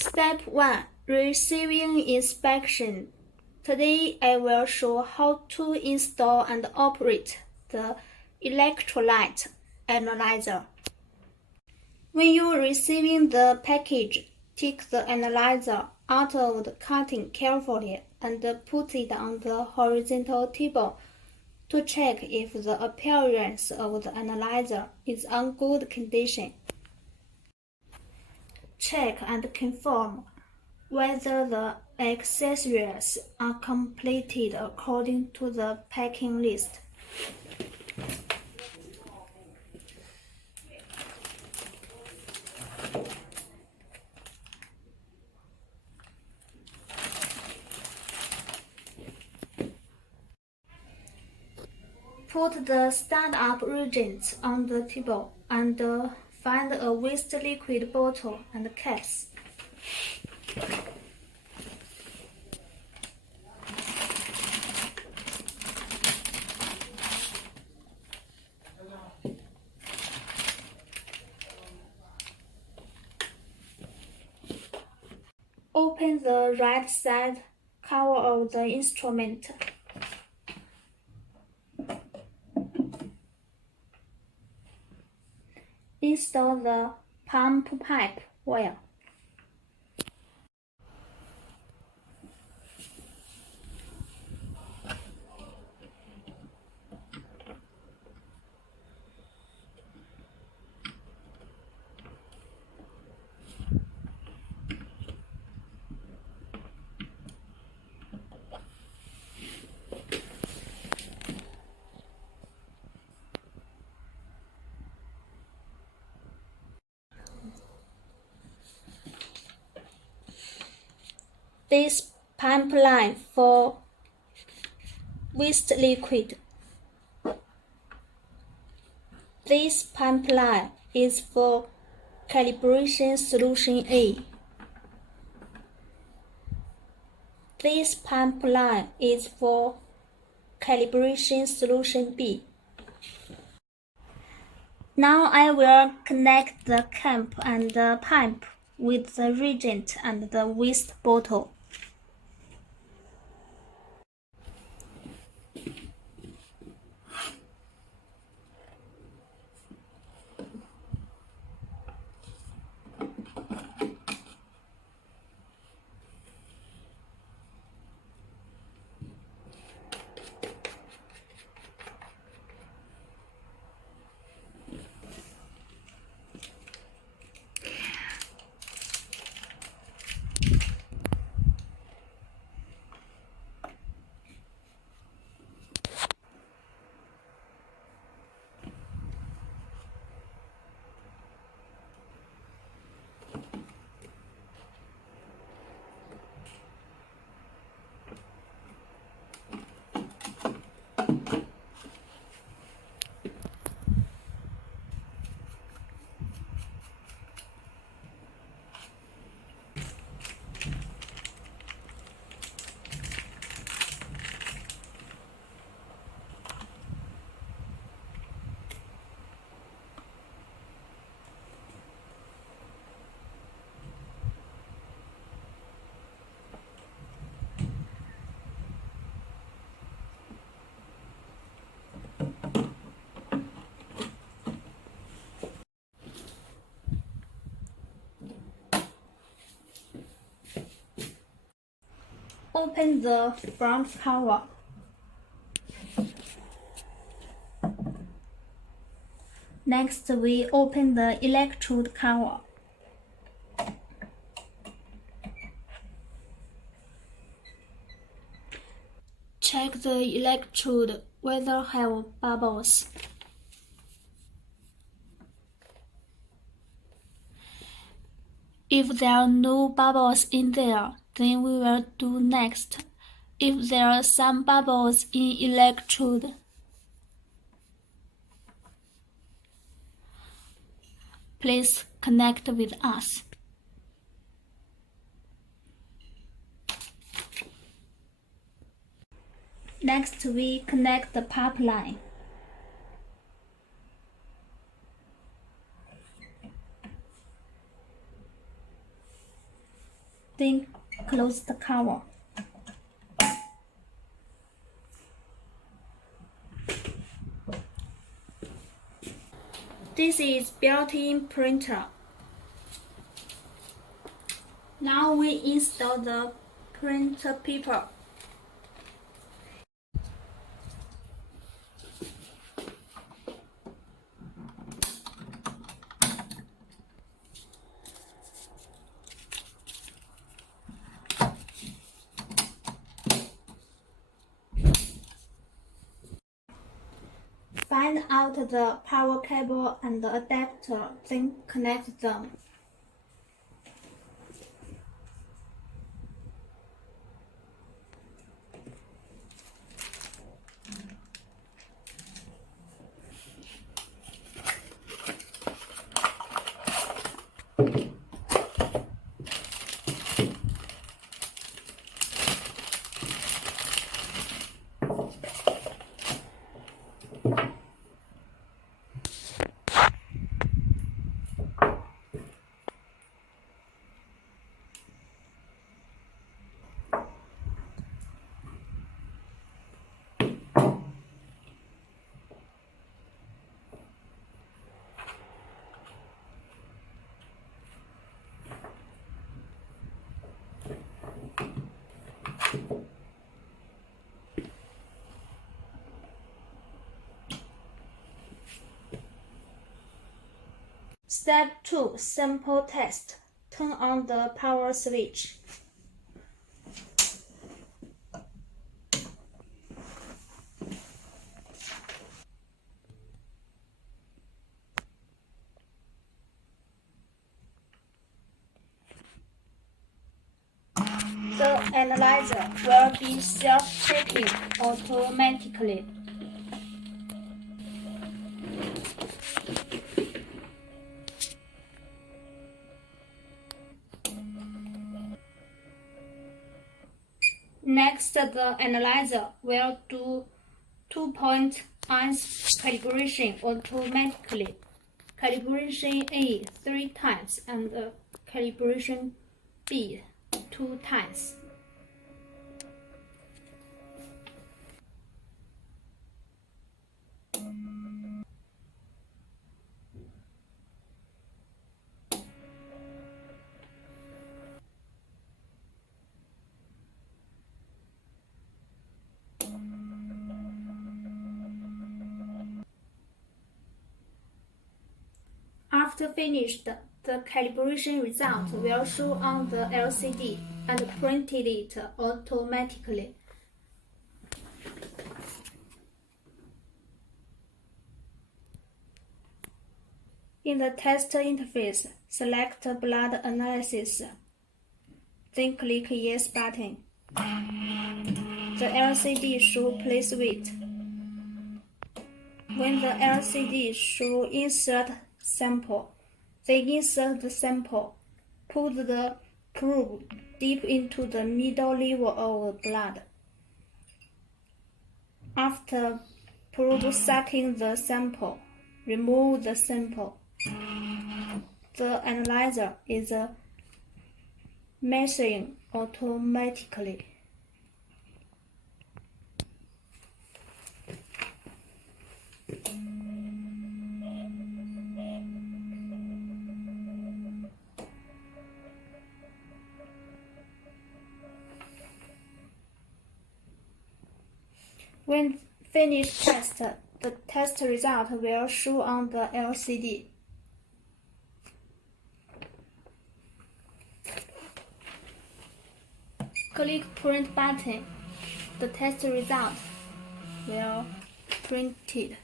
Step 1. Receiving inspection. Today I will show how to install and operate the electrolyte analyzer. When you're receiving the package, take the analyzer out of the carton carefully and put it on the horizontal table to check if the appearance of the analyzer is in good condition. Check and confirm whether the accessories are completed according to the packing list. Put the startup reagents on the table and find a waste liquid bottle and caps. Open the right side cover of the instrument. Install the pump pipe wire. This pipeline for waste liquid. This pipeline is for calibration solution A. This pipeline is for calibration solution B. Now I will connect the cap and the pipe with the reagent and the waste bottle. Open the front cover. Next, we open the electrode cover. Check the electrode whether have bubbles. If there are no bubbles in there, then we will do next. If there are some bubbles in electrode, please connect with us. Next, we connect the pipeline. Then close the cover. This is built-in printer. Now we install the printer paper. Find out the power cable and the adapter, then connect them. Step 2. Sample test. Turn on the power switch. The analyzer will be self-checking automatically. Next, the analyzer will do 2-point ice calibration automatically. Calibration A 3 times and calibration B 2 times. After finished, the calibration result will show on the LCD and printed it automatically. In the test interface, select blood analysis, then click Yes button. The LCD shows please wait. When the LCD shows insert sample, then insert the sample. Put the probe deep into the middle level of blood. After probe sucking the sample, remove the sample. The analyzer is measuring automatically. When finished test, the test result will show on the LCD. Click Print button. The test result will printed.